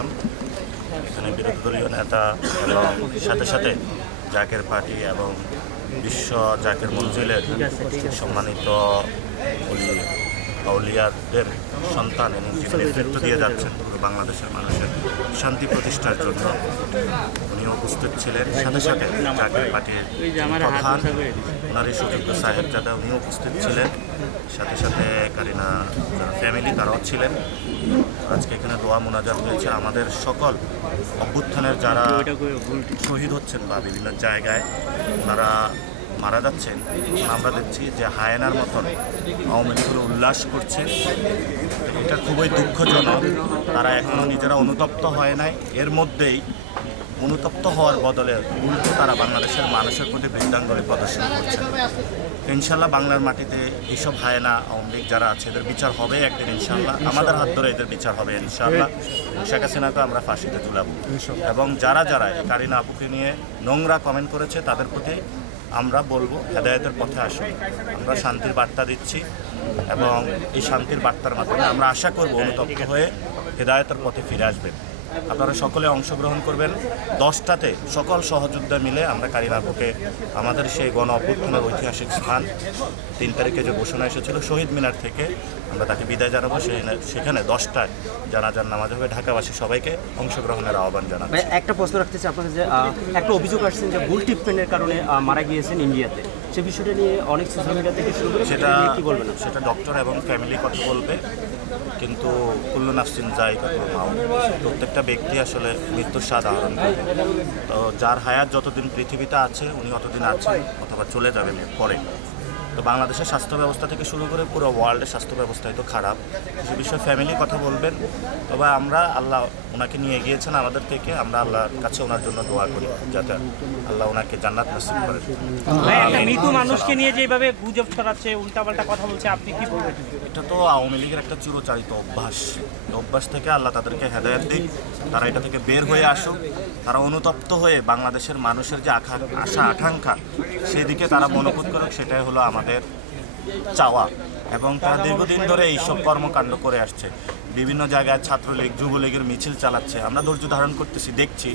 আসলাম। এখানে বিরোধী দলীয় নেতা এবং সাথে সাথে জাকের পার্টি এবং বিশ্ব জাকের মঞ্জিলের সম্মানিত আউলিয়াদের সন্তান এবং যিনি নেতৃত্ব দিয়ে যাচ্ছেন পুরো বাংলাদেশের মানুষের শান্তি প্রতিষ্ঠার জন্য উনি উপস্থিত ছিলেন। সাথে সাথে জাকের পার্টির প্রধান ওনারই সুযোগ্য সাহেবজাদা উনিও উপস্থিত ছিলেন। সাথে সাথে কারিনা ফ্যামিলি তারাও ছিলেন। আজকে এখানে দোয়া মোনাজাত হয়েছে। আমাদের সকল অভ্যুত্থানের যারা শহীদ হচ্ছেন বা বিভিন্ন জায়গায় ওনারা মারা যাচ্ছেন, আমরা দেখছি যে হায়েনার মতন আওয়ামী লীগের উল্লাস করছে। এটা খুবই দুঃখজনক। তারা এখনও নিজেরা অনুতপ্ত হয় নাই। এর মধ্যেই অনুতপ্ত হওয়ার বদলে উল্টো তারা বাংলাদেশের মানুষের প্রতি বৃদ্ধাঙ্গুলি প্রদর্শন করছেন। ইনশাল্লাহ বাংলার মাটিতে এইসব হায়েনা আওয়ামী লীগ যারা আছে এদের বিচার হবে একদিন ইনশাল্লাহ। আমাদের হাত ধরে এদের বিচার হবে ইনশাল্লাহ। শেখ হাসিনাকে আমরা ফাঁসিতে ঝুলাবো। এবং যারা যারা এই কারিনা আপুকে নিয়ে নোংরা কমেন্ট করেছে তাদের প্রতি আমরা বলবো হেদায়েতের পথে আসুন। আমরা শান্তির বার্তা দিচ্ছি এবং এই শান্তির বার্তার মাধ্যমে আমরা আশা করব অনুতপ্ত হয়ে হেদায়েতের পথে ফিরে আসবেন। আপনারা সকলে অংশগ্রহণ করবেন। 10টাতে সকল সহযোদ্ধা মিলে আমরা কারিনা আপুকে আমাদের সেই গণ অভ্যুত্থানের ঐতিহাসিক স্থান 3 তারিখে যে ঘোষণা এসেছিল শহীদ মিনার থেকে আমরা তাকে বিদায় জানাবো। সেখানে 10টায় জানাজার নামাজ হবে। ঢাকাবাসী সবাইকে অংশগ্রহণের আহ্বান জানাবো। একটা প্রশ্ন রাখতে চাই আপনাকে, যে একটা অভিযোগ আসছেন যে ভুল ট্রিটমেন্টের কারণে মারা গিয়েছেন ইন্ডিয়াতে, সে বিষয়টা নিয়ে অনেক সোশ্যাল মিডিয়া থেকে শুরু করে সেটা কি বলবেন? সেটা ডক্টর এবং ফ্যামিলি কথা বলবে, কিন্তু কুল্লু নাফসিন যায়কাতুল মাউত, প্রত্যেকটা ব্যক্তি আসলে মৃত্যুর স্বাদ আহরণ করবে। তো যার হায়াত যতদিন পৃথিবীতে আছে উনি অতদিন আছেন অথবা চলে যাবেন পরে। তো বাংলাদেশের স্বাস্থ্য ব্যবস্থা থেকে শুরু করে পুরো ওয়ার্ল্ডের স্বাস্থ্য ব্যবস্থাই তো খারাপ। সে বিষয়ে ফ্যামিলি কথা বলবেন। তবে আমরা আল্লাহ ওনাকে নিয়ে গিয়েছেন আমাদের থেকে, আমরা আল্লাহর কাছে ওনার জন্য দোয়া করি যাতে আল্লাহ ওনাকে জান্নাত নসিব করেন। মৃত মানুষকে নিয়ে যেভাবে গুজব ছড়াচ্ছে, উল্টাপাল্টা কথা বলছে, আপনি কি বলবেন? এটা তো আওয়ামী লীগের একটা চিরচারিত অভ্যাস। এই অভ্যাস থেকে আল্লাহ তাদেরকে হেদায়েত দিক, তারা এটা থেকে বের হয়ে আসুক। তারা অনুতপ্ত হয়ে বাংলাদেশের মানুষের যে আশা আকাঙ্ক্ষা সেদিকে তারা মনোপুত করুক, সেটাই হলো আমাদের চাওয়া। এবং তারা দীর্ঘদিন ধরে এইসব কর্মকাণ্ড করে আসছে। বিভিন্ন জায়গায় ছাত্রলীগ যুবলীগের মিছিল চালাচ্ছে। আমরা ধৈর্য ধারণ করতেছি, দেখছি।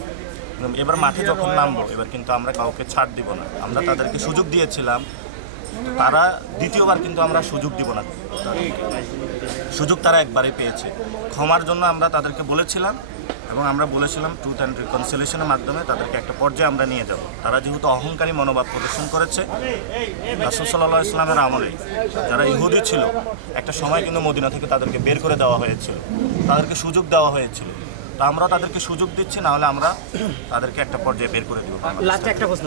এবার মাঠে যখন নামবো এবার কিন্তু আমরা কাউকে ছাড় দিব না। আমরা তাদেরকে সুযোগ দিয়েছিলাম, তারা দ্বিতীয়বার কিন্তু আমরা সুযোগ দিব না। সুযোগ তারা একবারে পেয়েছে। ক্ষমার জন্য আমরা তাদেরকে বলেছিলাম এবং আমরা বলেছিলাম ট্রুথ অ্যান্ড রিকনসিলিয়েশনের মাধ্যমে তাদেরকে একটা পর্যায়ে আমরা নিয়ে যাব। তারা যেহেতু অহংকারী মনোভাব প্রদর্শন করেছে, রাসূল সাল্লাল্লাহু আলাইহি ওয়াসাল্লামের আমলে যারা ইহুদি ছিল একটা সময় কিন্তু মদিনা থেকে তাদেরকে বের করে দেওয়া হয়েছিল, তাদেরকে সুযোগ দেওয়া হয়েছিল। তো আমরা তাদেরকে সুযোগ দিচ্ছি, না হলে আমরা তাদেরকে একটা পর্যায়ে বের করে দেবো। লাস্টে একটা প্রশ্ন।